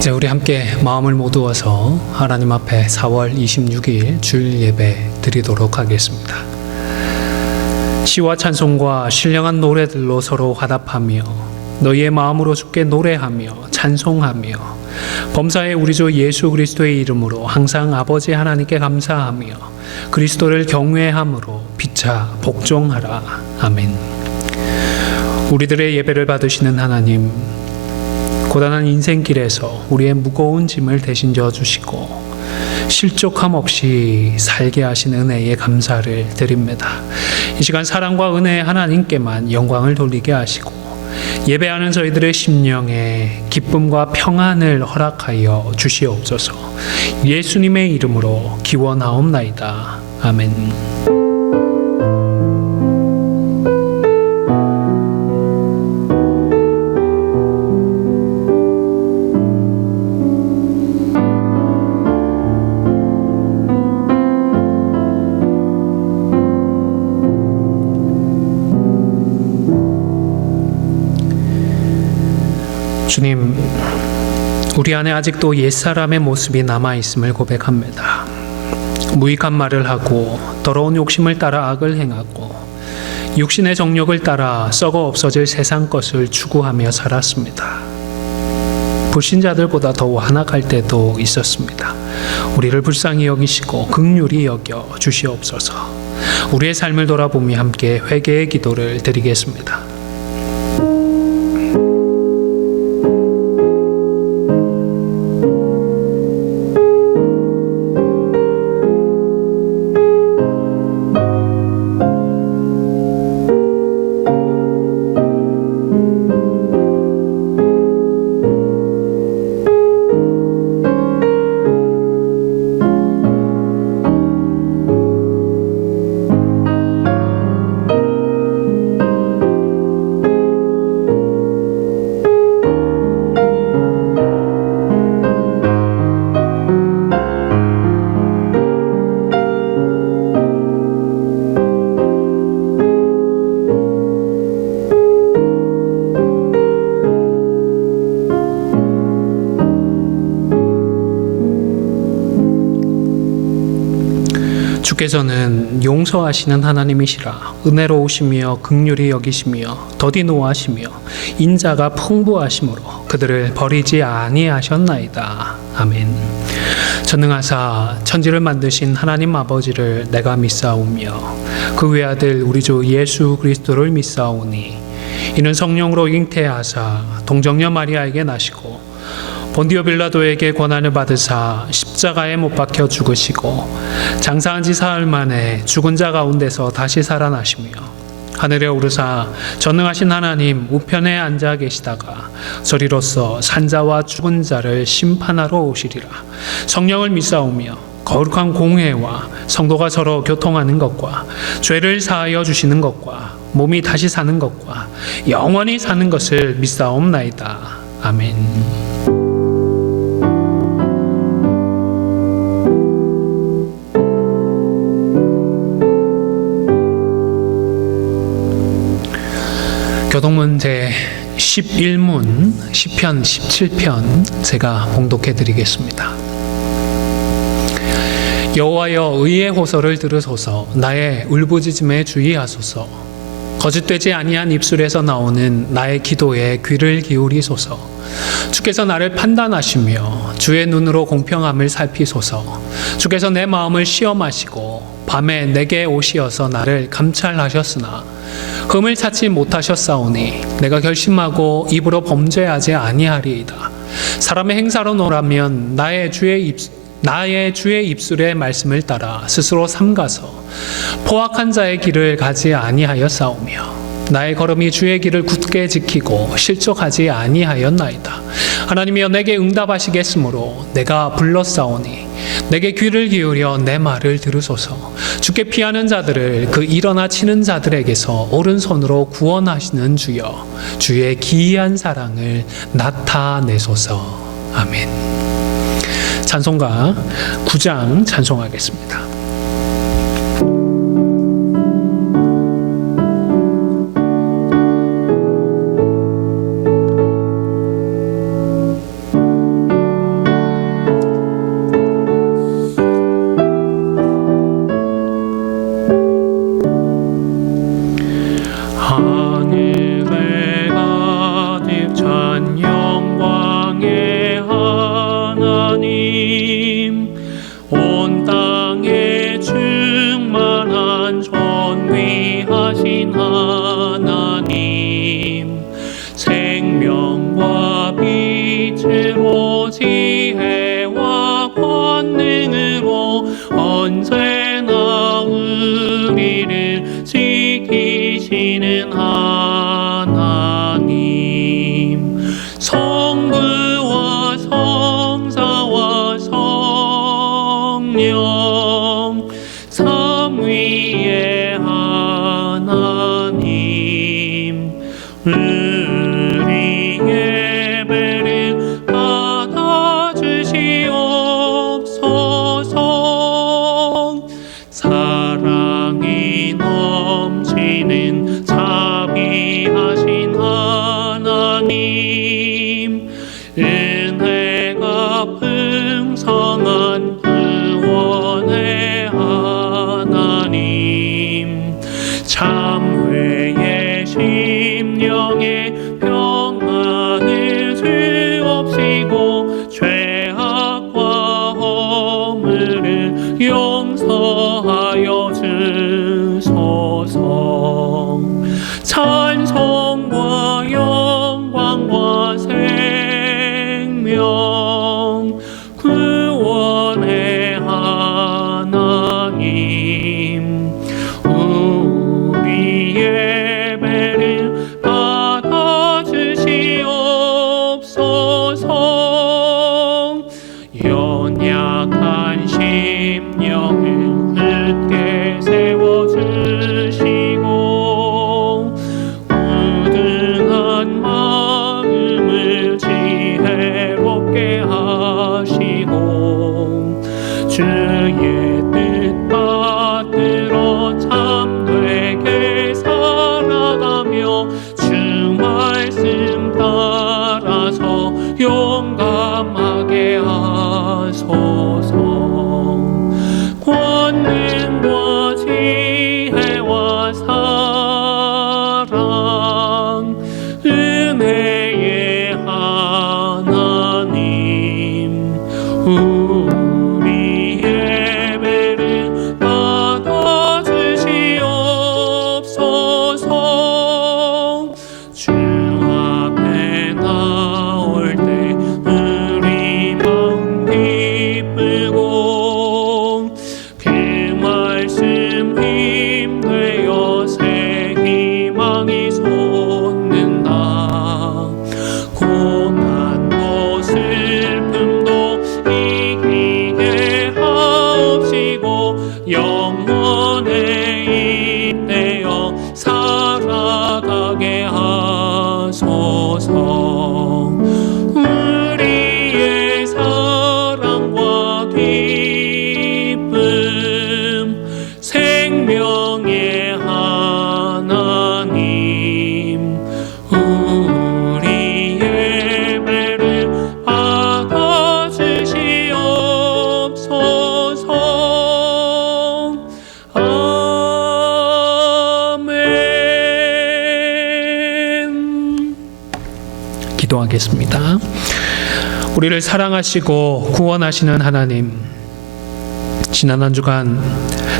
이제 우리 함께 마음을 모두어서 하나님 앞에 4월 26일 주일 예배 드리도록 하겠습니다. 시와 찬송과 신령한 노래들로 서로 화답하며 너희의 마음으로 주께 노래하며 찬송하며 범사의 우리 주 예수 그리스도의 이름으로 항상 아버지 하나님께 감사하며 그리스도를 경외함으로 피차 복종하라. 아멘. 우리들의 예배를 받으시는 하나님, 고단한 인생길에서 우리의 무거운 짐을 대신 져주시고 실족함 없이 살게 하신 은혜에 감사를 드립니다. 이 시간 사랑과 은혜의 하나님께만 영광을 돌리게 하시고 예배하는 저희들의 심령에 기쁨과 평안을 허락하여 주시옵소서. 예수님의 이름으로 기원하옵나이다. 아멘. 주님, 우리 안에 아직도 옛사람의 모습이 남아있음을 고백합니다. 무익한 말을 하고 더러운 욕심을 따라 악을 행하고 육신의 정욕을 따라 썩어 없어질 세상 것을 추구하며 살았습니다. 불신자들보다 더 완악할 때도 있었습니다. 우리를 불쌍히 여기시고 긍휼히 여겨 주시옵소서. 우리의 삶을 돌아보며 함께 회개의 기도를 드리겠습니다. 주께서는 용서하시는 하나님이시라. 은혜로우시며 긍휼히 여기시며 더디 노하시며 인자가 풍부하심으로 그들을 버리지 아니하셨나이다. 아멘. 전능하사 천지를 만드신 하나님 아버지를 내가 믿사오며 그 외아들 우리 주 예수 그리스도를 믿사오니 이는 성령으로 잉태하사 동정녀 마리아에게 나시고 본디오 빌라도에게 권한을 받으사 십자가에 못 박혀 죽으시고 장사한 지 사흘 만에 죽은 자 가운데서 다시 살아나시며 하늘에 오르사 전능하신 하나님 우편에 앉아 계시다가 저리로서 산자와 죽은 자를 심판하러 오시리라. 성령을 믿사오며 거룩한 공회와 성도가 서로 교통하는 것과 죄를 사하여 주시는 것과 몸이 다시 사는 것과 영원히 사는 것을 믿사옵나이다. 아멘. 교동문 제11문 시편 17편 제가 봉독해 드리겠습니다. 여호와여 의의 호소를 들으소서. 나의 울부짖음에 주의하소서. 거짓되지 아니한 입술에서 나오는 나의 기도에 귀를 기울이소서. 주께서 나를 판단하시며 주의 눈으로 공평함을 살피소서. 주께서 내 마음을 시험하시고 밤에 내게 오시어서 나를 감찰하셨으나 흠을 찾지 못하셨사오니 내가 결심하고 입으로 범죄하지 아니하리이다. 사람의 행사로 노라면 나의 주의 입술의 말씀을 따라 스스로 삼가서 포악한 자의 길을 가지 아니하였사오며 나의 걸음이 주의 길을 굳게 지키고 실족하지 아니하였나이다. 하나님이여 내게 응답하시겠으므로 내가 불렀사오니 내게 귀를 기울여 내 말을 들으소서. 주께 피하는 자들을 그 일어나 치는 자들에게서 오른손으로 구원하시는 주여 주의 기이한 사랑을 나타내소서. 아멘. 찬송가 9장 찬송하겠습니다. 은혜가 풍성한 구원의 하나님, 참회의 심령에 평안을 주옵시고 죄악과 허물을 용서하여 주소서. 찬송과 영광과 생명, 구원의 하나님, 우리 예배를 받아주시옵소서. 연약한 심령을 굳게 세워주시고 무등한 마음을 지혜롭게 하시고 주의 뜻 받들어 참되게 살아가며 주 말씀 따라서 용감하게 하소서. 권능과 지혜와 사랑, 은혜의 하나님, 우리 예배를 받아주시옵소서. 주 앞에 나올 때 우리 마음 기쁘고 그 말씀 힘되어 새 희망이 솟는다. 고난도 슬픔도 이기게 하옵시고 영원에 입되어 살아가게 하소서. 우리의 사랑과 기쁨, 생명의 하나님, 우리 예배를 받아주시옵소서. 아멘. 기도하겠습니다. 우리를 사랑하시고 구원하시는 하나님, 지난 한 주간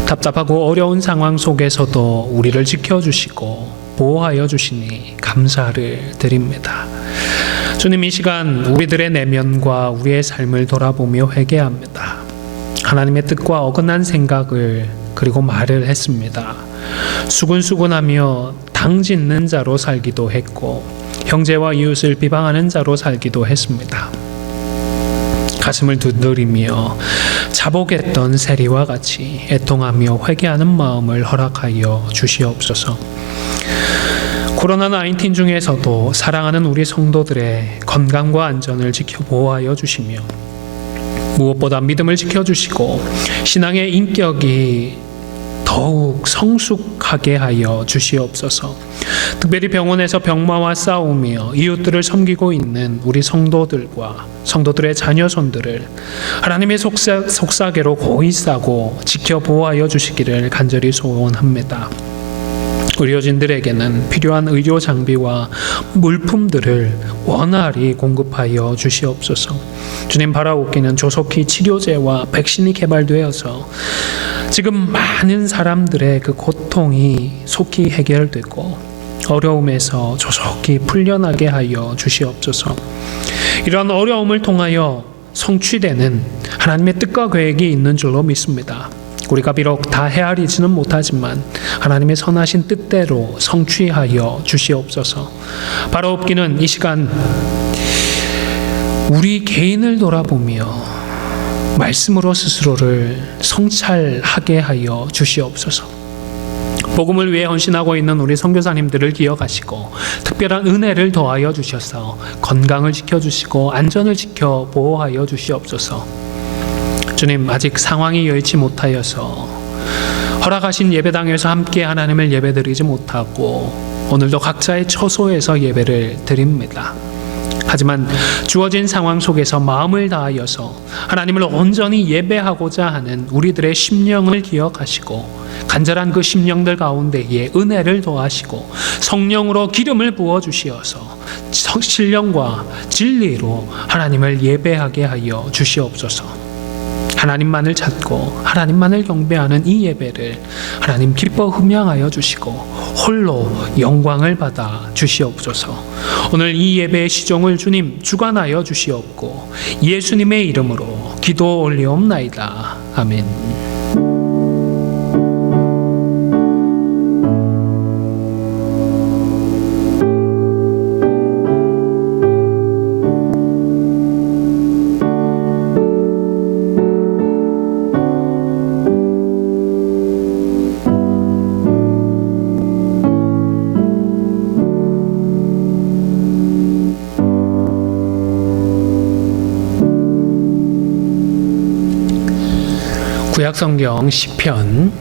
답답하고 어려운 상황 속에서도 우리를 지켜주시고 보호하여 주시니 감사를 드립니다. 주님, 이 시간 우리들의 내면과 우리의 삶을 돌아보며 회개합니다. 하나님의 뜻과 어긋난 생각을 그리고 말을 했습니다. 수군수군하며 당짓는 자로 살기도 했고 형제와 이웃을 비방하는 자로 살기도 했습니다. 가슴을 두드리며 자복했던 세리와 같이 애통하며 회개하는 마음을 허락하여 주시옵소서. 코로나19 중에서도 사랑하는 우리 성도들의 건강과 안전을 지켜 보호하여 주시며 무엇보다 믿음을 지켜주시고 신앙의 인격이 더욱 성숙하게 하여 주시옵소서. 특별히 병원에서 병마와 싸우며 이웃들을 섬기고 있는 우리 성도들과 성도들의 자녀손들을 하나님의 속삭이로 고이 싸고 지켜 보호하여 주시기를 간절히 소원합니다. 의료진들에게는 필요한 의료 장비와 물품들을 원활히 공급하여 주시옵소서. 주님, 바라옵기는 조속히 치료제와 백신이 개발되어서 지금 많은 사람들의 그 고통이 속히 해결되고 어려움에서 조속히 풀려나게 하여 주시옵소서. 이러한 어려움을 통하여 성취되는 하나님의 뜻과 계획이 있는 줄로 믿습니다. 우리가 비록 다 헤아리지는 못하지만 하나님의 선하신 뜻대로 성취하여 주시옵소서. 바라옵기는 이 시간 우리 개인을 돌아보며 말씀으로 스스로를 성찰하게 하여 주시옵소서. 복음을 위해 헌신하고 있는 우리 선교사님들을 기억하시고 특별한 은혜를 더하여 주셔서 건강을 지켜주시고 안전을 지켜 보호하여 주시옵소서. 주님, 아직 상황이 여의치 못하여서 허락하신 예배당에서 함께 하나님을 예배드리지 못하고 오늘도 각자의 처소에서 예배를 드립니다. 하지만 주어진 상황 속에서 마음을 다하여서 하나님을 온전히 예배하고자 하는 우리들의 심령을 기억하시고 간절한 그 심령들 가운데에 은혜를 더하시고 성령으로 기름을 부어주시어서 신령과 진리로 하나님을 예배하게 하여 주시옵소서. 하나님만을 찾고 하나님만을 경배하는 이 예배를 하나님 기뻐 흠양하여 주시고 홀로 영광을 받아 주시옵소서. 오늘 이 예배의 시종을 주님 주관하여 주시옵고 예수님의 이름으로 기도 올리옵나이다. 아멘. 구약성경 시편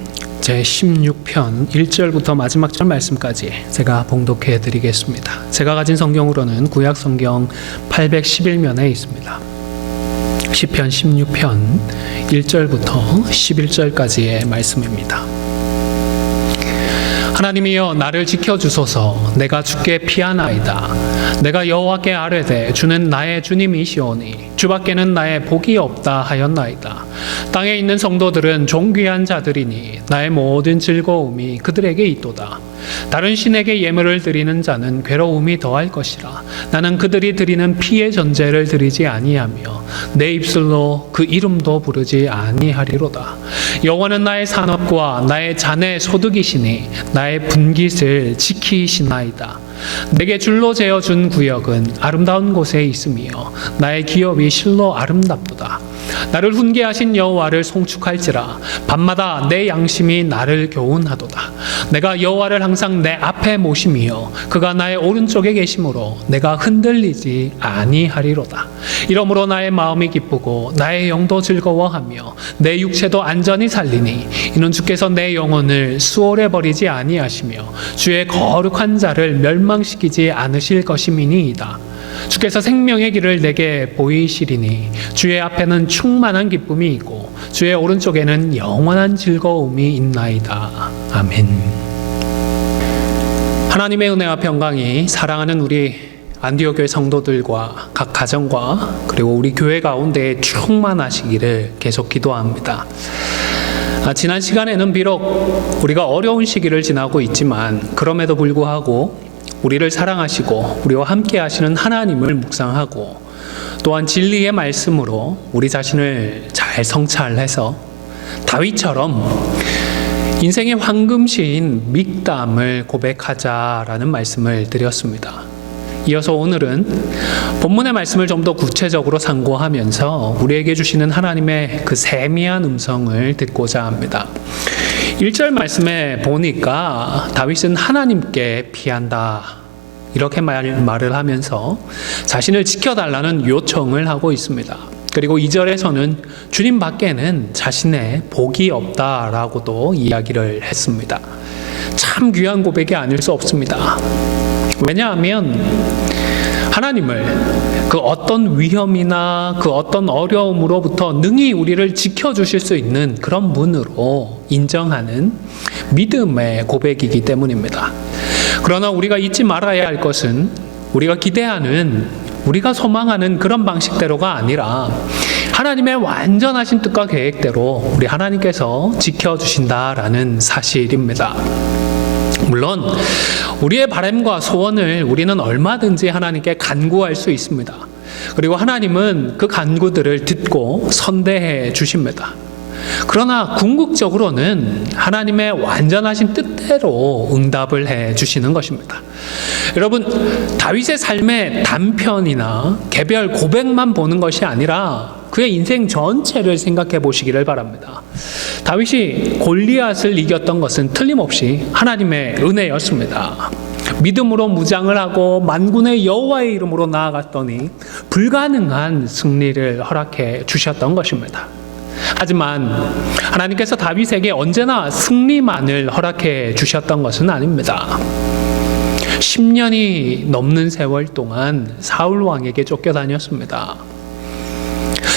제16편 1절부터 마지막 절 말씀까지 제가 봉독해 드리겠습니다. 제가 가진 성경으로는 구약성경 811면에 있습니다. 시편 16편 1절부터 11절까지의 말씀입니다. 하나님이여 나를 지켜주소서. 내가 주께 피하나이다. 내가 여호와께 아뢰되 주는 나의 주님이시오니 주밖에는 나의 복이 없다 하였나이다. 땅에 있는 성도들은 존귀한 자들이니 나의 모든 즐거움이 그들에게 있도다. 다른 신에게 예물을 드리는 자는 괴로움이 더할 것이라. 나는 그들이 드리는 피의 전제를 드리지 아니하며 내 입술로 그 이름도 부르지 아니하리로다. 여호와는 나의 산업과 나의 자네 소득이시니 나의 분깃을 지키시나이다. 내게 줄로 재어준 구역은 아름다운 곳에 있으며 나의 기업이 실로 아름답도다. 나를 훈계하신 여호와를 송축할지라. 밤마다 내 양심이 나를 교훈하도다. 내가 여호와를 항상 내 앞에 모심이요 그가 나의 오른쪽에 계심으로 내가 흔들리지 아니하리로다. 이러므로 나의 마음이 기쁘고 나의 영도 즐거워하며 내 육체도 안전히 살리니 이는 주께서 내 영혼을 수월해 버리지 아니하시며 주의 거룩한 자를 멸망시키지 않으실 것임이니이다. 주께서 생명의 길을 내게 보이시리니 주의 앞에는 충만한 기쁨이 있고 주의 오른쪽에는 영원한 즐거움이 있나이다. 아멘. 하나님의 은혜와 평강이 사랑하는 우리 안디옥 교회 성도들과 각 가정과 그리고 우리 교회 가운데 충만하시기를 계속 기도합니다. 지난 시간에는 비록 우리가 어려운 시기를 지나고 있지만 그럼에도 불구하고 우리를 사랑하시고 우리와 함께 하시는 하나님을 묵상하고 또한 진리의 말씀으로 우리 자신을 잘 성찰해서 다윗처럼 인생의 황금시인 믹담을 고백하자라는 말씀을 드렸습니다. 이어서 오늘은 본문의 말씀을 좀 더 구체적으로 상고하면서 우리에게 주시는 하나님의 그 세미한 음성을 듣고자 합니다. 1절 말씀에 보니까 다윗은 하나님께 피한다 이렇게 말을 하면서 자신을 지켜달라는 요청을 하고 있습니다. 그리고 2절에서는 주님 밖에는 자신의 복이 없다라고도 이야기를 했습니다. 참 귀한 고백이 아닐 수 없습니다. 왜냐하면 하나님을 그 어떤 위험이나 그 어떤 어려움으로부터 능히 우리를 지켜주실 수 있는 그런 분으로 인정하는 믿음의 고백이기 때문입니다. 그러나 우리가 잊지 말아야 할 것은 우리가 기대하는 우리가 소망하는 그런 방식대로가 아니라 하나님의 완전하신 뜻과 계획대로 우리 하나님께서 지켜주신다라는 사실입니다. 물론 우리의 바람과 소원을 우리는 얼마든지 하나님께 간구할 수 있습니다. 그리고 하나님은 그 간구들을 듣고 선대해 주십니다. 그러나 궁극적으로는 하나님의 완전하신 뜻대로 응답을 해 주시는 것입니다. 여러분, 다윗의 삶의 단편이나 개별 고백만 보는 것이 아니라 그의 인생 전체를 생각해 보시기를 바랍니다. 다윗이 골리앗을 이겼던 것은 틀림없이 하나님의 은혜였습니다. 믿음으로 무장을 하고 만군의 여호와의 이름으로 나아갔더니 불가능한 승리를 허락해 주셨던 것입니다. 하지만 하나님께서 다윗에게 언제나 승리만을 허락해 주셨던 것은 아닙니다. 10년이 넘는 세월 동안 사울 왕에게 쫓겨다녔습니다.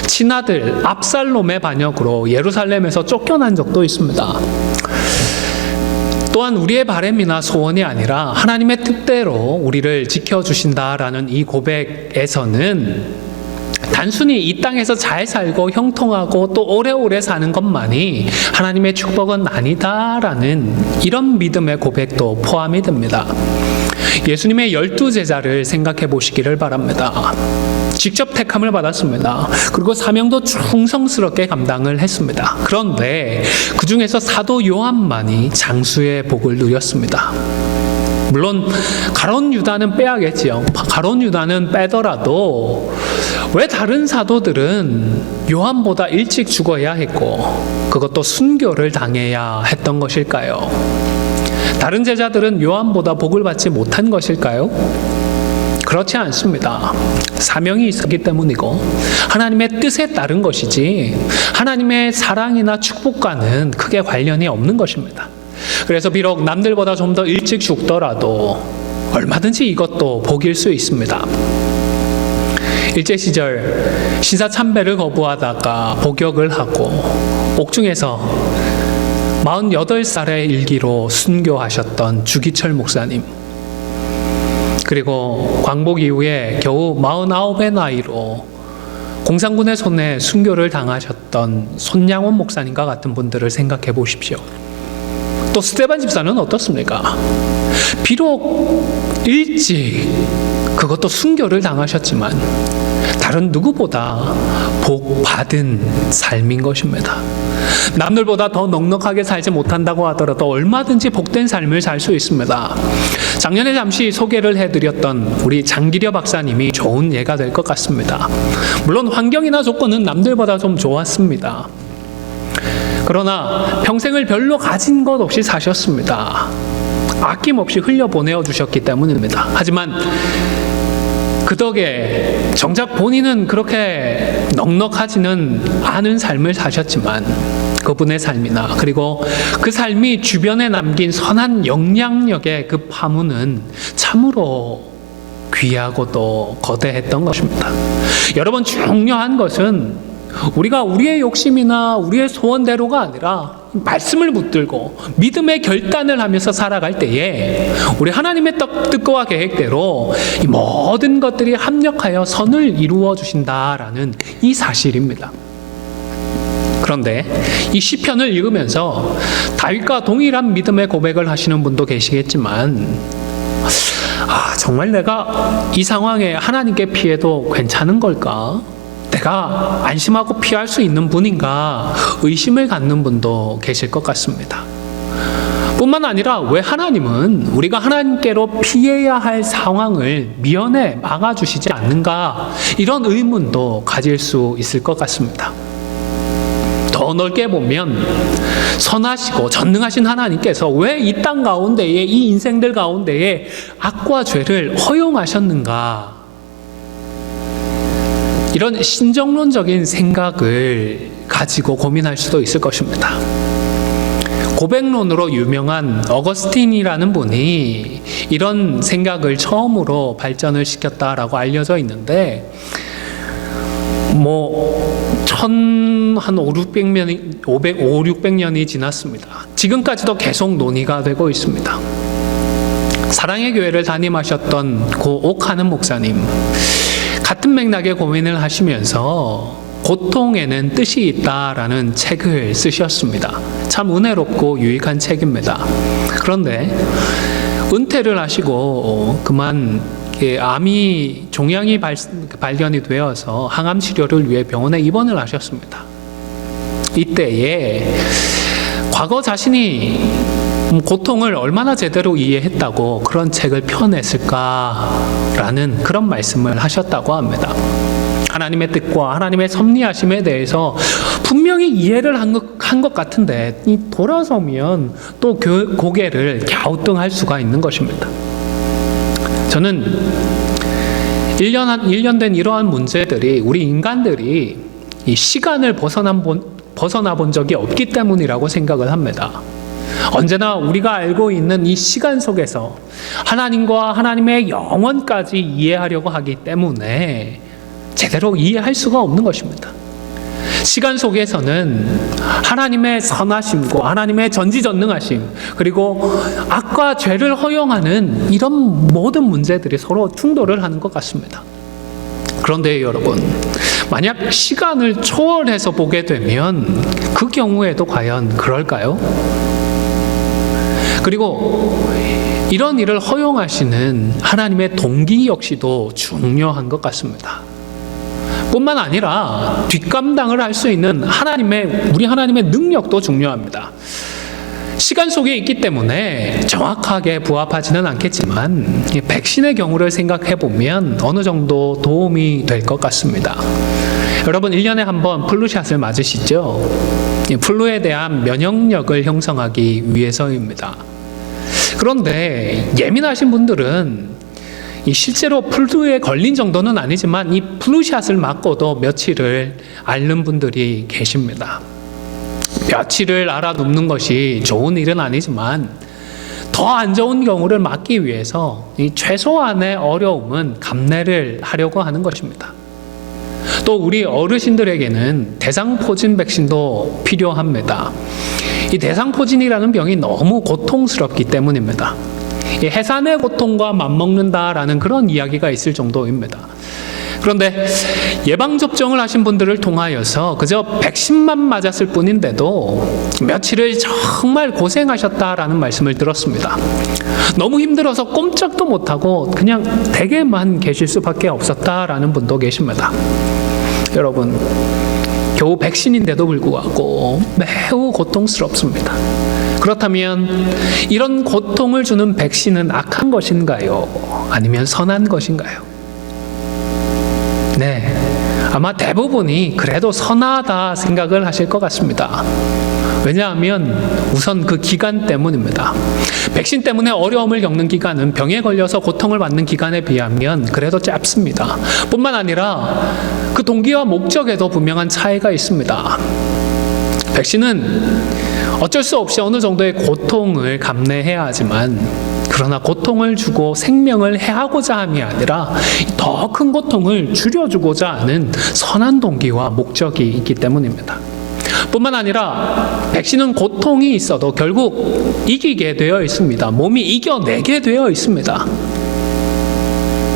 친아들 압살롬의 반역으로 예루살렘에서 쫓겨난 적도 있습니다. 또한 우리의 바람이나 소원이 아니라 하나님의 뜻대로 우리를 지켜주신다라는 이 고백에서는 단순히 이 땅에서 잘 살고 형통하고 또 오래오래 사는 것만이 하나님의 축복은 아니다라는 이런 믿음의 고백도 포함이 됩니다. 예수님의 12제자를 생각해 보시기를 바랍니다. 직접 택함을 받았습니다. 그리고 사명도 충성스럽게 감당을 했습니다. 그런데 그 중에서 사도 요한만이 장수의 복을 누렸습니다. 물론 가룟 유다는 빼야겠지요. 가룟 유다는 빼더라도 왜 다른 사도들은 요한보다 일찍 죽어야 했고 그것도 순교를 당해야 했던 것일까요? 다른 제자들은 요한보다 복을 받지 못한 것일까요? 그렇지 않습니다. 사명이 있었기 때문이고 하나님의 뜻에 따른 것이지 하나님의 사랑이나 축복과는 크게 관련이 없는 것입니다. 그래서 비록 남들보다 좀 더 일찍 죽더라도 얼마든지 이것도 복일 수 있습니다. 일제시절 신사참배를 거부하다가 복역을 하고 옥중에서 48살의 일기로 순교하셨던 주기철 목사님, 그리고 광복 이후에 겨우 49의 나이로 공산군의 손에 순교를 당하셨던 손양원 목사님과 같은 분들을 생각해 보십시오. 또 스데반 집사는 어떻습니까? 비록 일찍 그것도 순교를 당하셨지만 다른 누구보다 복 받은 삶인 것입니다. 남들보다 더 넉넉하게 살지 못한다고 하더라도 얼마든지 복된 삶을 살 수 있습니다. 작년에 잠시 소개를 해드렸던 우리 장기려 박사님이 좋은 예가 될 것 같습니다. 물론 환경이나 조건은 남들보다 좀 좋았습니다. 그러나 평생을 별로 가진 것 없이 사셨습니다. 아낌없이 흘려보내어 주셨기 때문입니다. 하지만 그 덕에 정작 본인은 그렇게 넉넉하지는 않은 삶을 사셨지만 그분의 삶이나 그리고 그 삶이 주변에 남긴 선한 영향력의 그 파문은 참으로 귀하고도 거대했던 것입니다. 여러분, 중요한 것은 우리가 우리의 욕심이나 우리의 소원대로가 아니라 말씀을 붙들고 믿음의 결단을 하면서 살아갈 때에 우리 하나님의 뜻과 계획대로 이 모든 것들이 합력하여 선을 이루어 주신다라는 이 사실입니다. 그런데 이 시편을 읽으면서 다윗과 동일한 믿음의 고백을 하시는 분도 계시겠지만 정말 내가 이 상황에 하나님께 피해도 괜찮은 걸까? 내가 안심하고 피할 수 있는 분인가 의심을 갖는 분도 계실 것 같습니다. 뿐만 아니라 왜 하나님은 우리가 하나님께로 피해야 할 상황을 미연에 막아주시지 않는가 이런 의문도 가질 수 있을 것 같습니다. 더 넓게 보면 선하시고 전능하신 하나님께서 왜 이 땅 가운데에 이 인생들 가운데에 악과 죄를 허용하셨는가 이런 신정론적인 생각을 가지고 고민할 수도 있을 것입니다. 고백론으로 유명한 어거스틴이라는 분이 이런 생각을 처음으로 발전을 시켰다라고 알려져 있는데 한 500-600년이 지났습니다. 지금까지도 계속 논의가 되고 있습니다. 사랑의 교회를 담임하셨던 고 옥하는 목사님, 같은 맥락의 고민을 하시면서 고통에는 뜻이 있다라는 책을 쓰셨습니다. 참 은혜롭고 유익한 책입니다. 그런데 은퇴를 하시고 그만 암이 종양이 발견이 되어서 항암 치료를 위해 병원에 입원을 하셨습니다. 이때에 과거 자신이 고통을 얼마나 제대로 이해했다고 그런 책을 펴냈을까라는 그런 말씀을 하셨다고 합니다. 하나님의 뜻과 하나님의 섭리하심에 대해서 분명히 이해를 한 것 같은데 돌아서면 또 고개를 갸우뚱할 수가 있는 것입니다. 저는 1년 된 이러한 문제들이 우리 인간들이 이 시간을 벗어나 본 적이 없기 때문이라고 생각을 합니다. 언제나 우리가 알고 있는 이 시간 속에서 하나님과 하나님의 영원까지 이해하려고 하기 때문에 제대로 이해할 수가 없는 것입니다. 시간 속에서는 하나님의 선하심과 하나님의 전지전능하심, 그리고 악과 죄를 허용하는 이런 모든 문제들이 서로 충돌을 하는 것 같습니다. 그런데 여러분, 만약 시간을 초월해서 보게 되면 그 경우에도 과연 그럴까요? 그리고 이런 일을 허용하시는 하나님의 동기 역시도 중요한 것 같습니다. 뿐만 아니라 뒷감당을 할 수 있는 우리 하나님의 능력도 중요합니다. 시간 속에 있기 때문에 정확하게 부합하지는 않겠지만 백신의 경우를 생각해 보면 어느 정도 도움이 될 것 같습니다. 여러분 1년에 한 번 플루샷을 맞으시죠? 플루에 대한 면역력을 형성하기 위해서입니다. 그런데 예민하신 분들은 실제로 플루에 걸린 정도는 아니지만 이 플루샷을 맞고도 며칠을 앓는 분들이 계십니다. 며칠을 앓아눕는 것이 좋은 일은 아니지만 더 안 좋은 경우를 막기 위해서 이 최소한의 어려움은 감내를 하려고 하는 것입니다. 또 우리 어르신들에게는 대상포진 백신도 필요합니다. 이 대상포진이라는 병이 너무 고통스럽기 때문입니다. 해산의 고통과 맞먹는다라는 그런 이야기가 있을 정도입니다. 그런데 예방접종을 하신 분들을 통하여서 그저 백신만 맞았을 뿐인데도 며칠을 정말 고생하셨다라는 말씀을 들었습니다. 너무 힘들어서 꼼짝도 못하고 그냥 댁에만 계실 수밖에 없었다라는 분도 계십니다. 여러분, 겨우 백신인데도 불구하고 매우 고통스럽습니다. 그렇다면 이런 고통을 주는 백신은 악한 것인가요? 아니면 선한 것인가요? 네, 아마 대부분이 그래도 선하다 생각을 하실 것 같습니다. 왜냐하면 우선 그 기간 때문입니다. 백신 때문에 어려움을 겪는 기간은 병에 걸려서 고통을 받는 기간에 비하면 그래도 짧습니다. 뿐만 아니라 그 동기와 목적에도 분명한 차이가 있습니다. 백신은 어쩔 수 없이 어느 정도의 고통을 감내해야 하지만, 그러나 고통을 주고 생명을 해하고자 함이 아니라 더 큰 고통을 줄여주고자 하는 선한 동기와 목적이 있기 때문입니다. 뿐만 아니라 백신은 고통이 있어도 결국 이기게 되어 있습니다. 몸이 이겨내게 되어 있습니다.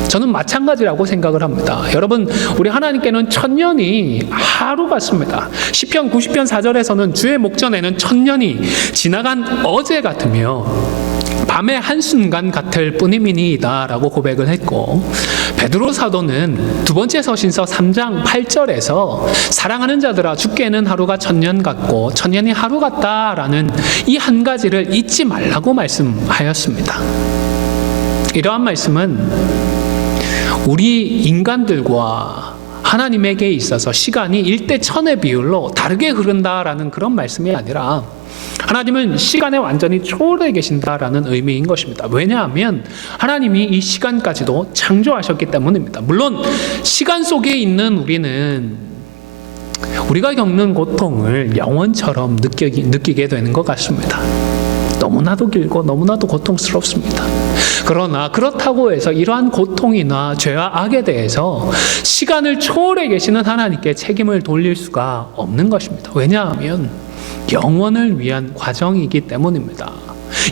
저는 마찬가지라고 생각을 합니다. 여러분, 우리 하나님께는 천년이 하루 같습니다. 시편 90편 4절에서는 주의 목전에는 천년이 지나간 어제 같으며 밤의 한순간 같을 뿐이니이다 라고 고백을 했고, 베드로 사도는 두 번째 서신서 3장 8절에서 사랑하는 자들아 주께는 하루가 천년 같고 천년이 하루 같다라는 이 한 가지를 잊지 말라고 말씀하였습니다. 이러한 말씀은 우리 인간들과 하나님에게 있어서 시간이 1대 1000의 비율로 다르게 흐른다라는 그런 말씀이 아니라 하나님은 시간에 완전히 초월해 계신다라는 의미인 것입니다. 왜냐하면 하나님이 이 시간까지도 창조하셨기 때문입니다. 물론 시간 속에 있는 우리는 우리가 겪는 고통을 영원처럼 느끼게 되는 것 같습니다. 너무나도 길고 너무나도 고통스럽습니다. 그러나 그렇다고 해서 이러한 고통이나 죄와 악에 대해서 시간을 초월해 계시는 하나님께 책임을 돌릴 수가 없는 것입니다. 왜냐하면 영원을 위한 과정이기 때문입니다.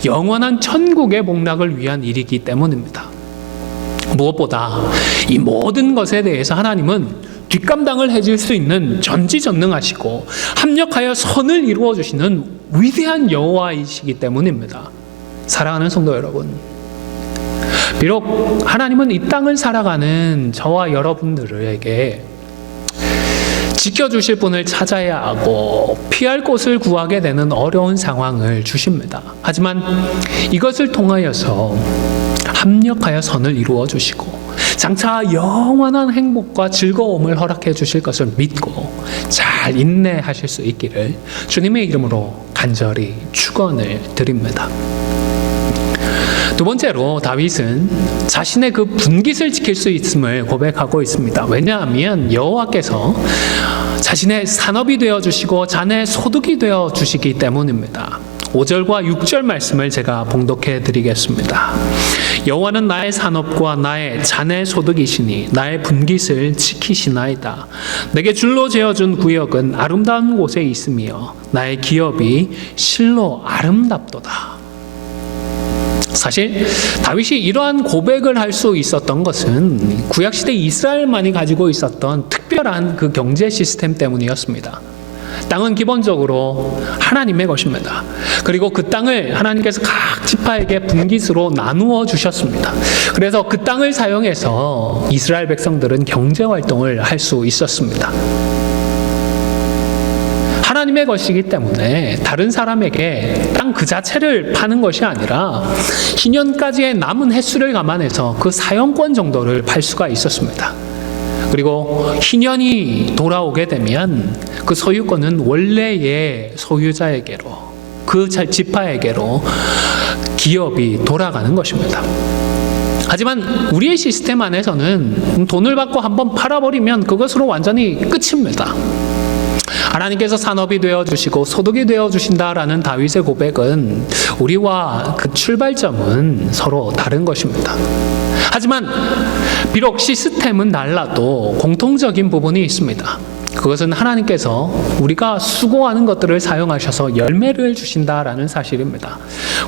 영원한 천국의 복락을 위한 일이기 때문입니다. 무엇보다 이 모든 것에 대해서 하나님은 뒷감당을 해줄 수 있는 전지전능하시고 합력하여 선을 이루어주시는 위대한 여호와이시기 때문입니다. 사랑하는 성도 여러분, 비록 하나님은 이 땅을 살아가는 저와 여러분들에게 지켜주실 분을 찾아야 하고 피할 곳을 구하게 되는 어려운 상황을 주십니다. 하지만 이것을 통하여서 합력하여 선을 이루어 주시고 장차 영원한 행복과 즐거움을 허락해 주실 것을 믿고 잘 인내하실 수 있기를 주님의 이름으로 간절히 축원을 드립니다. 두 번째로 다윗은 자신의 그 분깃을 지킬 수 있음을 고백하고 있습니다. 왜냐하면 여호와께서 자신의 산업이 되어 주시고 자네 소득이 되어 주시기 때문입니다. 5절과 6절 말씀을 제가 봉독해 드리겠습니다. 여호와는 나의 산업과 나의 자네 소득이시니 나의 분깃을 지키시나이다. 내게 줄로 재어준 구역은 아름다운 곳에 있으며 나의 기업이 실로 아름답도다. 사실 다윗이 이러한 고백을 할 수 있었던 것은 구약시대 이스라엘만이 가지고 있었던 특별한 그 경제 시스템 때문이었습니다. 땅은 기본적으로 하나님의 것입니다. 그리고 그 땅을 하나님께서 각 지파에게 분깃으로 나누어 주셨습니다. 그래서 그 땅을 사용해서 이스라엘 백성들은 경제 활동을 할 수 있었습니다. 하나님의 것이기 때문에 다른 사람에게 땅 그 자체를 파는 것이 아니라 희년까지의 남은 횟수를 감안해서 그 사용권 정도를 팔 수가 있었습니다. 그리고 희년이 돌아오게 되면 그 소유권은 원래의 소유자에게로, 그 지파에게로 기업이 돌아가는 것입니다. 하지만 우리의 시스템 안에서는 돈을 받고 한번 팔아버리면 그것으로 완전히 끝입니다. 하나님께서 산업이 되어주시고 소득이 되어주신다라는 다윗의 고백은 우리와 그 출발점은 서로 다른 것입니다. 하지만 비록 시스템은 달라도 공통적인 부분이 있습니다. 그것은 하나님께서 우리가 수고하는 것들을 사용하셔서 열매를 주신다라는 사실입니다.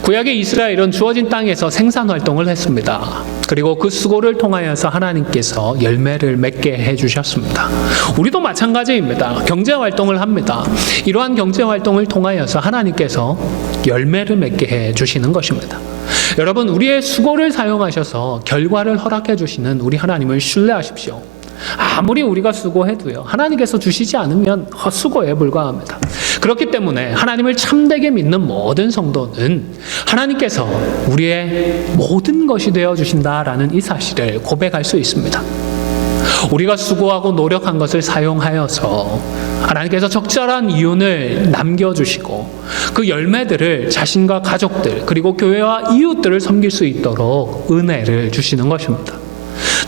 구약의 이스라엘은 주어진 땅에서 생산활동을 했습니다. 그리고 그 수고를 통하여서 하나님께서 열매를 맺게 해주셨습니다. 우리도 마찬가지입니다. 경제활동을 합니다. 이러한 경제활동을 통하여서 하나님께서 열매를 맺게 해주시는 것입니다. 여러분, 우리의 수고를 사용하셔서 결과를 허락해 주시는 우리 하나님을 신뢰하십시오. 아무리 우리가 수고해도요, 하나님께서 주시지 않으면 헛수고에 불과합니다. 그렇기 때문에 하나님을 참되게 믿는 모든 성도는 하나님께서 우리의 모든 것이 되어주신다라는 이 사실을 고백할 수 있습니다. 우리가 수고하고 노력한 것을 사용하여서 하나님께서 적절한 이윤을 남겨주시고 그 열매들을 자신과 가족들 그리고 교회와 이웃들을 섬길 수 있도록 은혜를 주시는 것입니다.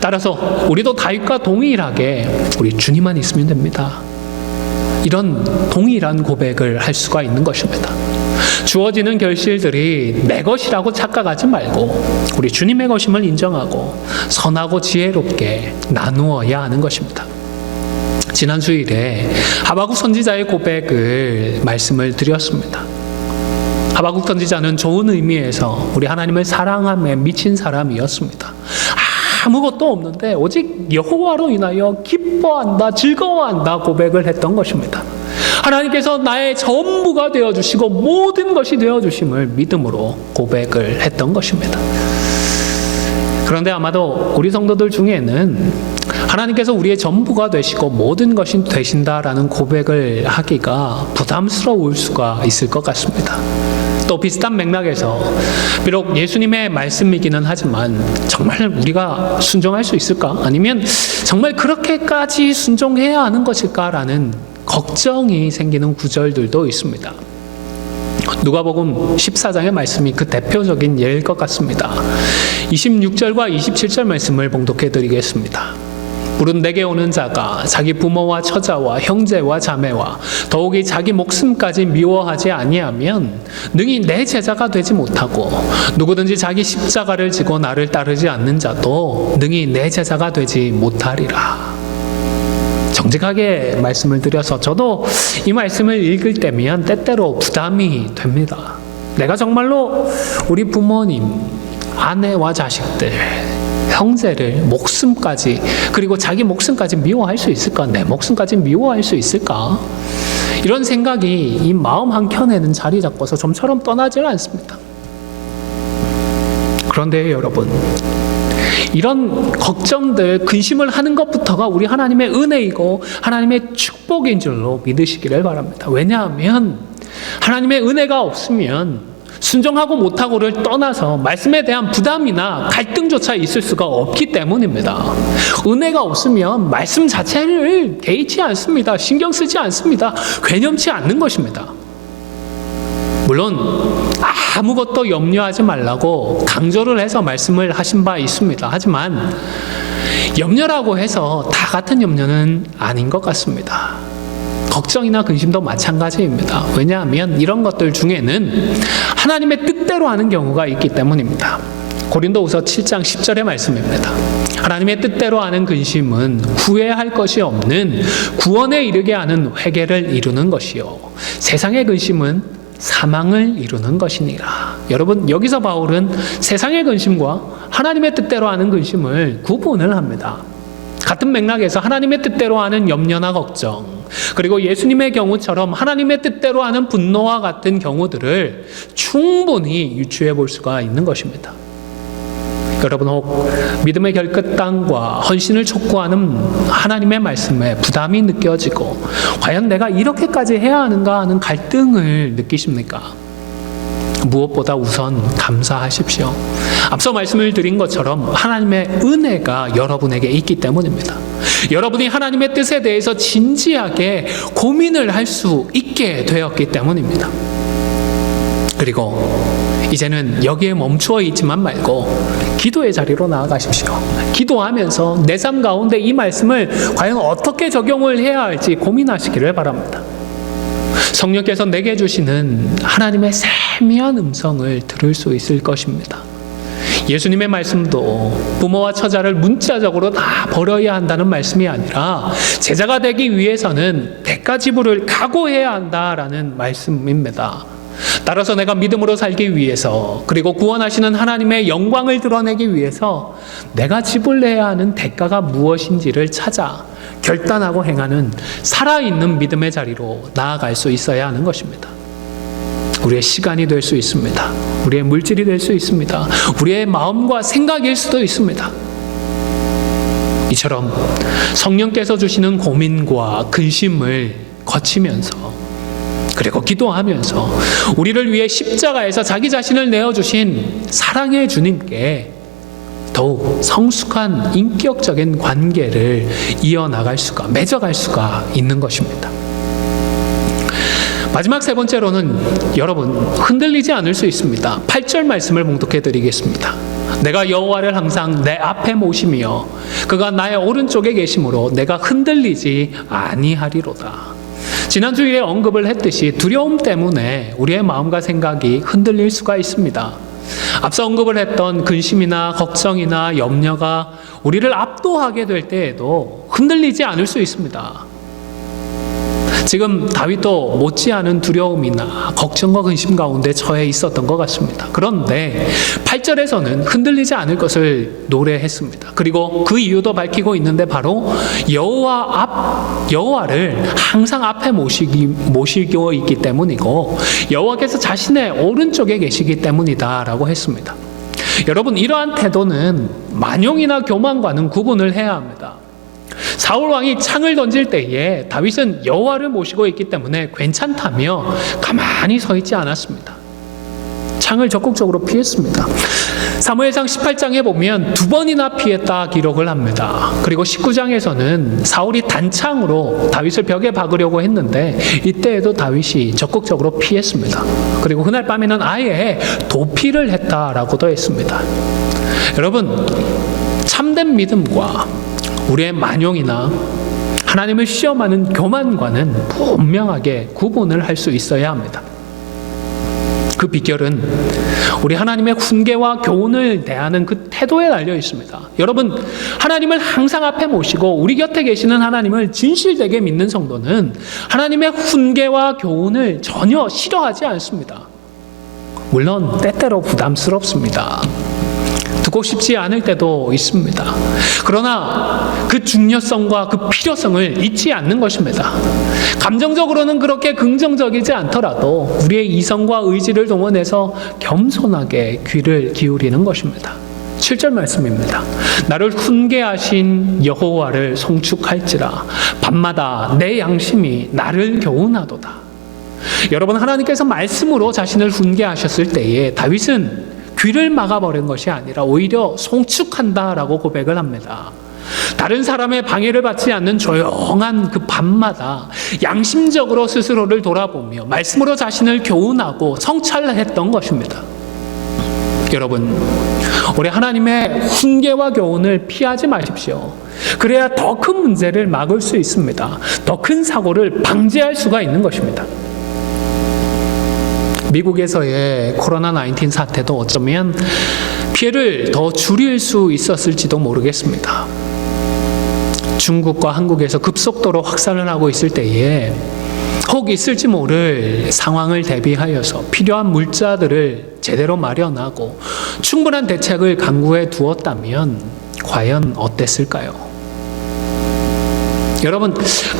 따라서 우리도 다윗과 동일하게 우리 주님만 있으면 됩니다. 이런 동일한 고백을 할 수가 있는 것입니다. 주어지는 결실들이 내 것이라고 착각하지 말고 우리 주님의 것임을 인정하고 선하고 지혜롭게 나누어야 하는 것입니다. 지난 주일에 하박국 선지자의 고백을 말씀을 드렸습니다. 하박국 선지자는 좋은 의미에서 우리 하나님을 사랑함에 미친 사람이었습니다. 아무것도 없는데 오직 여호와로 인하여 기뻐한다, 즐거워한다 고백을 했던 것입니다. 하나님께서 나의 전부가 되어주시고 모든 것이 되어주심을 믿음으로 고백을 했던 것입니다. 그런데 아마도 우리 성도들 중에는 하나님께서 우리의 전부가 되시고 모든 것이 되신다라는 고백을 하기가 부담스러울 수가 있을 것 같습니다. 또 비슷한 맥락에서 비록 예수님의 말씀이기는 하지만 정말 우리가 순종할 수 있을까? 아니면 정말 그렇게까지 순종해야 하는 것일까라는 걱정이 생기는 구절들도 있습니다. 누가복음 14장의 말씀이 그 대표적인 예일 것 같습니다. 26절과 27절 말씀을 봉독해 드리겠습니다. 물은 내게 오는 자가 자기 부모와 처자와 형제와 자매와 더욱이 자기 목숨까지 미워하지 아니하면 능히 내 제자가 되지 못하고 누구든지 자기 십자가를 지고 나를 따르지 않는 자도 능히 내 제자가 되지 못하리라. 정직하게 말씀을 드려서 저도 이 말씀을 읽을 때면 때때로 부담이 됩니다. 내가 정말로 우리 부모님, 아내와 자식들, 형제를 목숨까지 그리고 자기 목숨까지 미워할 수 있을까? 내 목숨까지 미워할 수 있을까? 이런 생각이 이 마음 한켠에는 자리 잡고서 좀처럼 떠나질 않습니다. 그런데 여러분, 이런 걱정들, 근심을 하는 것부터가 우리 하나님의 은혜이고 하나님의 축복인 줄로 믿으시기를 바랍니다. 왜냐하면 하나님의 은혜가 없으면 순종하고 못하고를 떠나서 말씀에 대한 부담이나 갈등조차 있을 수가 없기 때문입니다. 은혜가 없으면 말씀 자체를 개의치 않습니다. 신경 쓰지 않습니다. 괴념치 않는 것입니다. 물론 아무것도 염려하지 말라고 강조를 해서 말씀을 하신 바 있습니다. 하지만 염려라고 해서 다 같은 염려는 아닌 것 같습니다. 걱정이나 근심도 마찬가지입니다. 왜냐하면 이런 것들 중에는 하나님의 뜻대로 하는 경우가 있기 때문입니다. 고린도후서 7장 10절의 말씀입니다. 하나님의 뜻대로 하는 근심은 후회할 것이 없는 구원에 이르게 하는 회개를 이루는 것이요, 세상의 근심은 사망을 이루는 것이니라. 여러분, 여기서 바울은 세상의 근심과 하나님의 뜻대로 하는 근심을 구분을 합니다. 같은 맥락에서 하나님의 뜻대로 하는 염려나 걱정, 그리고 예수님의 경우처럼 하나님의 뜻대로 하는 분노와 같은 경우들을 충분히 유추해 볼 수가 있는 것입니다. 여러분, 혹 믿음의 결끝당과 헌신을 촉구하는 하나님의 말씀에 부담이 느껴지고 과연 내가 이렇게까지 해야 하는가 하는 갈등을 느끼십니까? 무엇보다 우선 감사하십시오. 앞서 말씀을 드린 것처럼 하나님의 은혜가 여러분에게 있기 때문입니다. 여러분이 하나님의 뜻에 대해서 진지하게 고민을 할 수 있게 되었기 때문입니다. 그리고 이제는 여기에 멈추어 있지만 말고 기도의 자리로 나아가십시오. 기도하면서 내 삶 가운데 이 말씀을 과연 어떻게 적용을 해야 할지 고민하시기를 바랍니다. 성령께서 내게 주시는 하나님의 세미한 음성을 들을 수 있을 것입니다. 예수님의 말씀도 부모와 처자를 문자적으로 다 버려야 한다는 말씀이 아니라 제자가 되기 위해서는 대가 지불을 각오해야 한다라는 말씀입니다. 따라서 내가 믿음으로 살기 위해서, 그리고 구원하시는 하나님의 영광을 드러내기 위해서 내가 지불해야 하는 대가가 무엇인지를 찾아 결단하고 행하는 살아있는 믿음의 자리로 나아갈 수 있어야 하는 것입니다. 우리의 시간이 될 수 있습니다. 우리의 물질이 될 수 있습니다. 우리의 마음과 생각일 수도 있습니다. 이처럼 성령께서 주시는 고민과 근심을 거치면서, 그리고 기도하면서 우리를 위해 십자가에서 자기 자신을 내어주신 사랑의 주님께 더욱 성숙한 인격적인 관계를 이어나갈 수가, 맺어갈 수가 있는 것입니다. 마지막 세 번째로는 여러분, 흔들리지 않을 수 있습니다. 8절 말씀을 봉독해 드리겠습니다. 내가 여호와를 항상 내 앞에 모시며 그가 나의 오른쪽에 계심으로 내가 흔들리지 아니하리로다. 지난 주일에 언급을 했듯이 두려움 때문에 우리의 마음과 생각이 흔들릴 수가 있습니다. 앞서 언급을 했던 근심이나 걱정이나 염려가 우리를 압도하게 될 때에도 흔들리지 않을 수 있습니다. 지금 다윗도 못지않은 두려움이나 걱정과 근심 가운데 처해 있었던 것 같습니다. 그런데 8절에서는 흔들리지 않을 것을 노래했습니다. 그리고 그 이유도 밝히고 있는데 바로 여호와를 항상 앞에 모시고 있기 때문이고 여호와께서 자신의 오른쪽에 계시기 때문이다라고 했습니다. 여러분, 이러한 태도는 만용이나 교만과는 구분을 해야 합니다. 사울 왕이 창을 던질 때에 다윗은 여호와를 모시고 있기 때문에 괜찮다며 가만히 서 있지 않았습니다. 창을 적극적으로 피했습니다. 사무엘상 18장에 보면 2번이나 피했다 기록을 합니다. 그리고 19장에서는 사울이 단창으로 다윗을 벽에 박으려고 했는데 이때에도 다윗이 적극적으로 피했습니다. 그리고 그날 밤에는 아예 도피를 했다라고도 했습니다. 여러분, 참된 믿음과 우리의 만용이나 하나님을 시험하는 교만과는 분명하게 구분을 할 수 있어야 합니다. 그 비결은 우리 하나님의 훈계와 교훈을 대하는 그 태도에 달려 있습니다. 여러분, 하나님을 항상 앞에 모시고 우리 곁에 계시는 하나님을 진실되게 믿는 성도는 하나님의 훈계와 교훈을 전혀 싫어하지 않습니다. 물론 때때로 부담스럽습니다. 듣고 싶지 않을 때도 있습니다. 그러나 그 중요성과 그 필요성을 잊지 않는 것입니다. 감정적으로는 그렇게 긍정적이지 않더라도 우리의 이성과 의지를 동원해서 겸손하게 귀를 기울이는 것입니다. 7절 말씀입니다. 나를 훈계하신 여호와를 송축할지라 밤마다 내 양심이 나를 교훈하도다. 여러분, 하나님께서 말씀으로 자신을 훈계하셨을 때에 다윗은 귀를 막아버린 것이 아니라 오히려 송축한다라고 고백을 합니다. 다른 사람의 방해를 받지 않는 조용한 그 밤마다 양심적으로 스스로를 돌아보며 말씀으로 자신을 교훈하고 성찰했던 것입니다. 여러분, 우리 하나님의 훈계와 교훈을 피하지 마십시오. 그래야 더 큰 문제를 막을 수 있습니다. 더 큰 사고를 방지할 수가 있는 것입니다. 미국에서의 코로나19 사태도 어쩌면 피해를 더 줄일 수 있었을지도 모르겠습니다. 중국과 한국에서 급속도로 확산을 하고 있을 때에 혹 있을지 모를 상황을 대비하여서 필요한 물자들을 제대로 마련하고 충분한 대책을 강구해 두었다면 과연 어땠을까요? 여러분,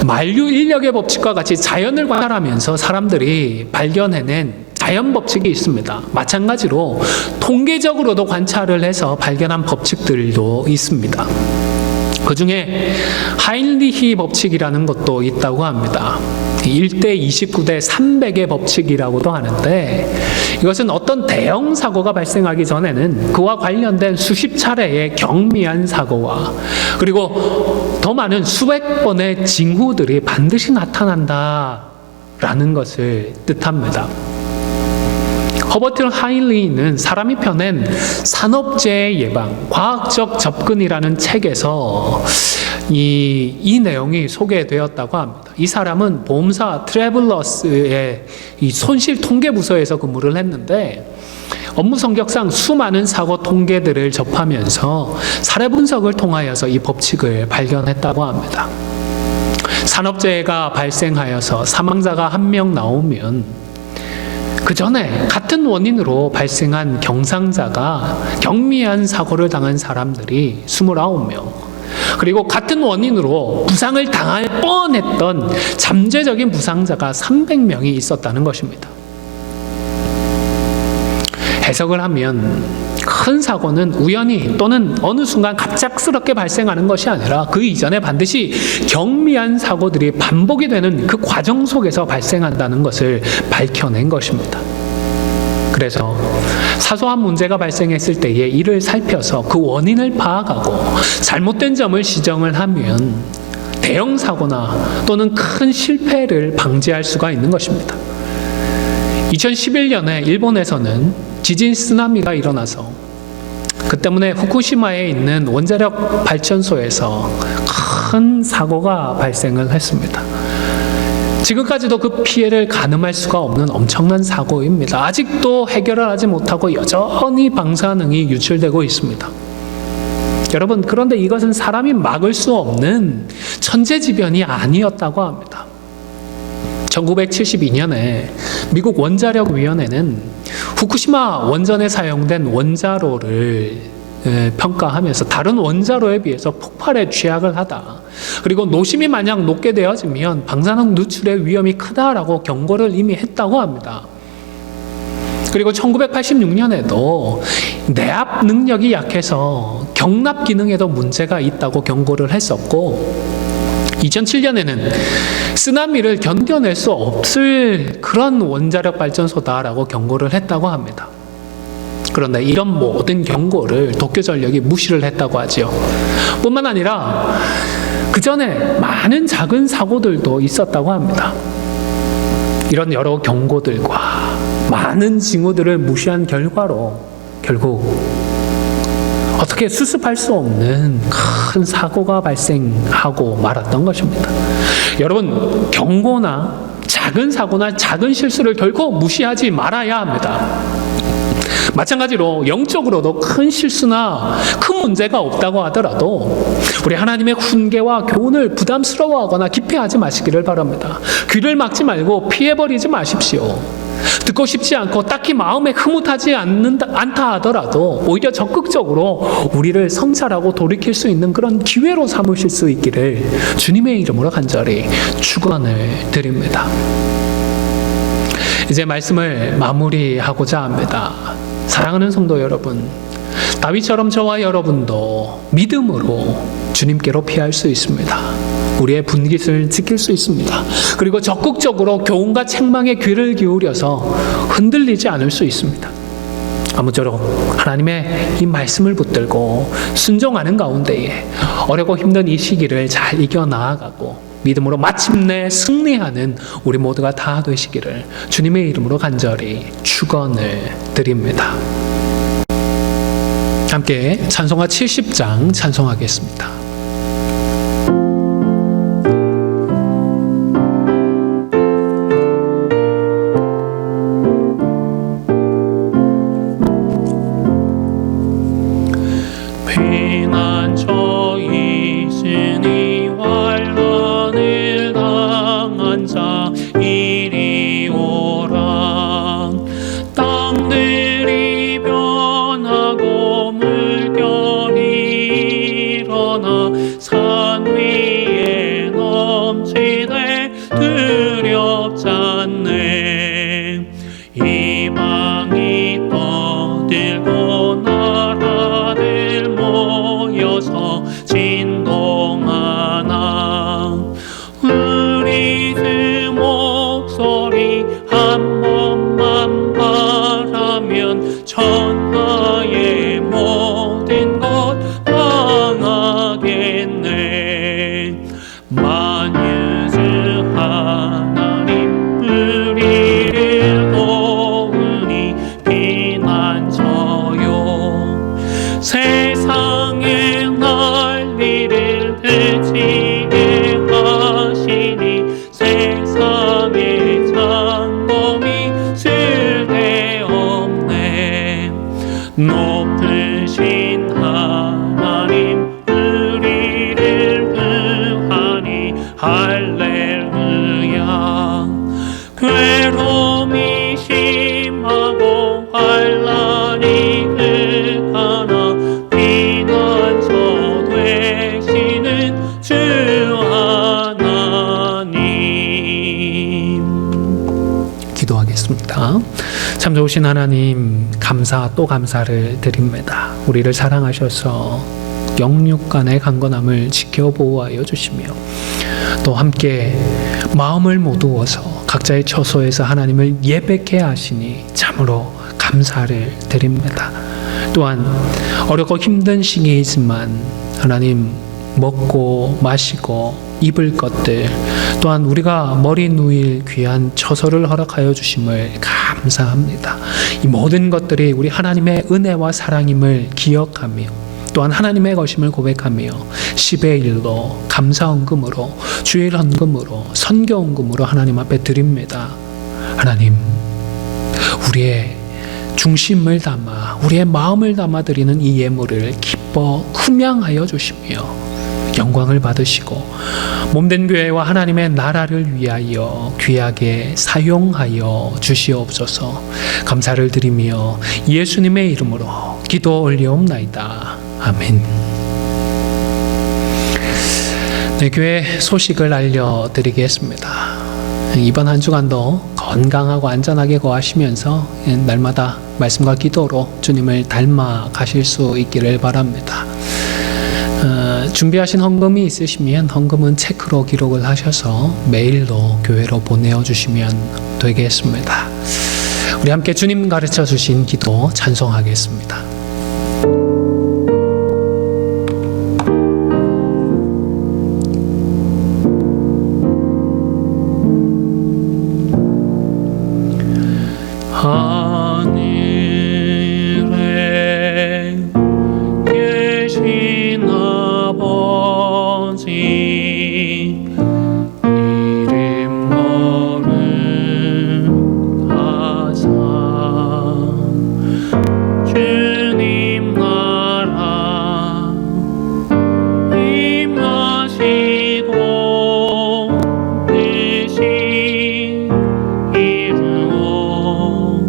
만류 인력의 법칙과 같이 자연을 관찰하면서 사람들이 발견해낸 자연 법칙이 있습니다. 마찬가지로 통계적으로도 관찰을 해서 발견한 법칙들도 있습니다. 그 중에 하인리히 법칙이라는 것도 있다고 합니다. 1대 29대 300의 법칙이라고도 하는데, 이것은 어떤 대형 사고가 발생하기 전에는 그와 관련된 수십 차례의 경미한 사고와 그리고 더 많은 수백 번의 징후들이 반드시 나타난다라는 것을 뜻합니다. 허버트 하인리히는 사람이 펴낸 산업재해 예방, 과학적 접근이라는 책에서 이 내용이 소개되었다고 합니다. 이 사람은 보험사 트래블러스의 이 손실 통계 부서에서 근무를 했는데, 업무 성격상 수많은 사고 통계들을 접하면서 사례 분석을 통하여서 이 법칙을 발견했다고 합니다. 산업재해가 발생하여서 사망자가 1명 나오면 그 전에 같은 원인으로 발생한 경미한 사고를 당한 사람들이 29명, 그리고 같은 원인으로 부상을 당할 뻔했던 잠재적인 부상자가 300명이 있었다는 것입니다. 해석을 하면 큰 사고는 우연히 또는 어느 순간 갑작스럽게 발생하는 것이 아니라 그 이전에 반드시 경미한 사고들이 반복이 되는 그 과정 속에서 발생한다는 것을 밝혀낸 것입니다. 그래서 사소한 문제가 발생했을 때에 이를 살펴서 그 원인을 파악하고 잘못된 점을 시정을 하면 대형 사고나 또는 큰 실패를 방지할 수가 있는 것입니다. 2011년에 일본에서는 지진 쓰나미가 일어나서 그 때문에 후쿠시마에 있는 원자력 발전소에서 큰 사고가 발생을 했습니다. 지금까지도 그 피해를 가늠할 수가 없는 엄청난 사고입니다. 아직도 해결을 하지 못하고 여전히 방사능이 유출되고 있습니다. 여러분, 그런데 이것은 사람이 막을 수 없는 천재지변이 아니었다고 합니다. 1972년에 미국 원자력위원회는 후쿠시마 원전에 사용된 원자로를 평가하면서 다른 원자로에 비해서 폭발에 취약을 하다, 그리고 노심이 만약 높게 되어지면 방사능 누출의 위험이 크다라고 경고를 이미 했다고 합니다. 그리고 1986년에도 내압 능력이 약해서 경납 기능에도 문제가 있다고 경고를 했었고, 2007년에는 쓰나미를 견뎌낼 수 없을 그런 원자력 발전소다라고 경고를 했다고 합니다. 그런데 이런 모든 경고를 도쿄전력이 무시를 했다고 하지요. 뿐만 아니라 그 전에 많은 작은 사고들도 있었다고 합니다. 이런 여러 경고들과 많은 징후들을 무시한 결과로 결국 어떻게 수습할 수 없는 큰 사고가 발생하고 말았던 것입니다. 여러분, 경고나 작은 사고나 작은 실수를 결코 무시하지 말아야 합니다. 마찬가지로 영적으로도 큰 실수나 큰 문제가 없다고 하더라도 우리 하나님의 훈계와 교훈을 부담스러워하거나 기피하지 마시기를 바랍니다. 귀를 막지 말고 피해버리지 마십시오. 듣고 싶지 않고 딱히 마음에 흐뭇하지 않다 하더라도 오히려 적극적으로 우리를 성찰하고 돌이킬 수 있는 그런 기회로 삼으실 수 있기를 주님의 이름으로 간절히 축원을 드립니다. 이제 말씀을 마무리하고자 합니다. 사랑하는 성도 여러분, 다윗처럼 저와 여러분도 믿음으로 주님께로 피할 수 있습니다. 우리의 분깃을 지킬 수 있습니다. 그리고 적극적으로 교훈과 책망에 귀를 기울여서 흔들리지 않을 수 있습니다. 아무쪼록 하나님의 이 말씀을 붙들고 순종하는 가운데에 어렵고 힘든 이 시기를 잘 이겨나아가고 믿음으로 마침내 승리하는 우리 모두가 다 되시기를 주님의 이름으로 간절히 축원을 드립니다. 함께 찬송가 70장 찬송하겠습니다. 피난처 있으니 환난을 당한 자 이리 오라. 땅들이 변하고 물결이 일어나 산 위에 넘치되 두렵지 않네. 이방이 떠들고 나라들 모여서 진동하나. 우리 주 목소리 한 번만 바라면 천하의 모든 것 망하겠네. 만유주 하나님 우리를 도우니 피난처요. 세상의 난리를 그치게 하시니 세상의 장검이 쓸데없네. 높으신 하나님 우리를 구하니 할렐루야. 괴로움이 심하고 환난이 극하나 피난처 되시는 주 하나님. 기도하겠습니다. 참 좋으신 하나님, 감사 또 감사를 드립니다. 우리를 사랑하셔서 영육간의 강건함을 지켜 보호하여 주시며 또 함께 마음을 모두어서 각자의 처소에서 하나님을 예배케 하시니 참으로 감사를 드립니다. 또한 어렵고 힘든 시기이지만 하나님 먹고 마시고 입을 것들, 또한 우리가 머리 누일 귀한 처소를 허락하여 주심을 감사합니다. 이 모든 것들이 우리 하나님의 은혜와 사랑임을 기억하며 또한 하나님의 것임을 고백하며 10의 1로 감사헌금으로 주일 헌금으로 선교헌금으로 하나님 앞에 드립니다. 하나님, 우리의 중심을 담아 우리의 마음을 담아 드리는 이 예물을 기뻐 품양하여 주시며 영광을 받으시고 몸된 교회와 하나님의 나라를 위하여 귀하게 사용하여 주시옵소서. 감사를 드리며 예수님의 이름으로 기도 올리옵나이다. 아멘. 네, 교회 소식을 알려드리겠습니다. 이번 한 주간도 건강하고 안전하게 거하시면서 날마다 말씀과 기도로 주님을 닮아 가실 수 있기를 바랍니다. 준비하신 헌금이 있으시면 헌금은 체크로 기록을 하셔서 메일로 교회로 보내주시면 되겠습니다. 우리 함께 주님 가르쳐 주신 기도 찬송하겠습니다. 하늘에 계신 아버지 이름 거룩하사 주님 나라 임하시고 뜻이 이루어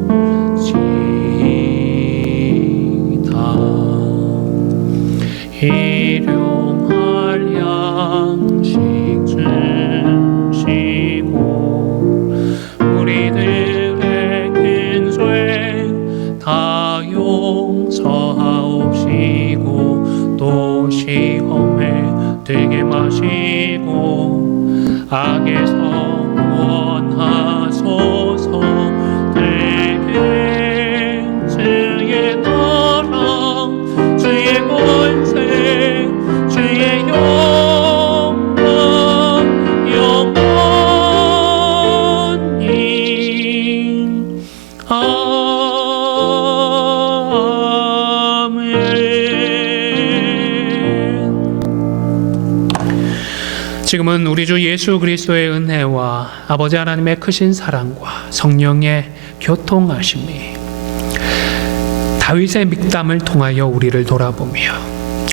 지금은 우리 주 예수 그리스도의 은혜와 아버지 하나님의 크신 사랑과 성령의 교통하심이 다윗의 믹담을 통하여 우리를 돌아보며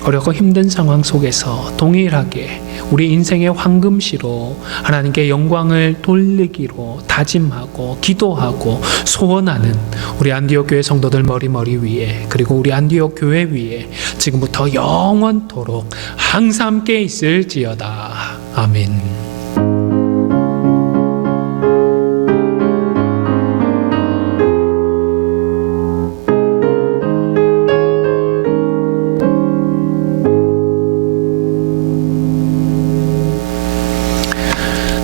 어렵고 힘든 상황 속에서 동일하게 우리 인생의 황금시로 하나님께 영광을 돌리기로 다짐하고 기도하고 소원하는 우리 안디옥 교회 성도들 머리 위에, 그리고 우리 안디옥 교회 위에 지금부터 영원토록 항상 함께 있을지어다. 아멘.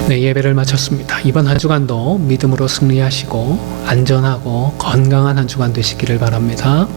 네, 예배를 마쳤습니다. 이번 한 주간도 믿음으로 승리하시고 안전하고 건강한 한 주간 되시기를 바랍니다.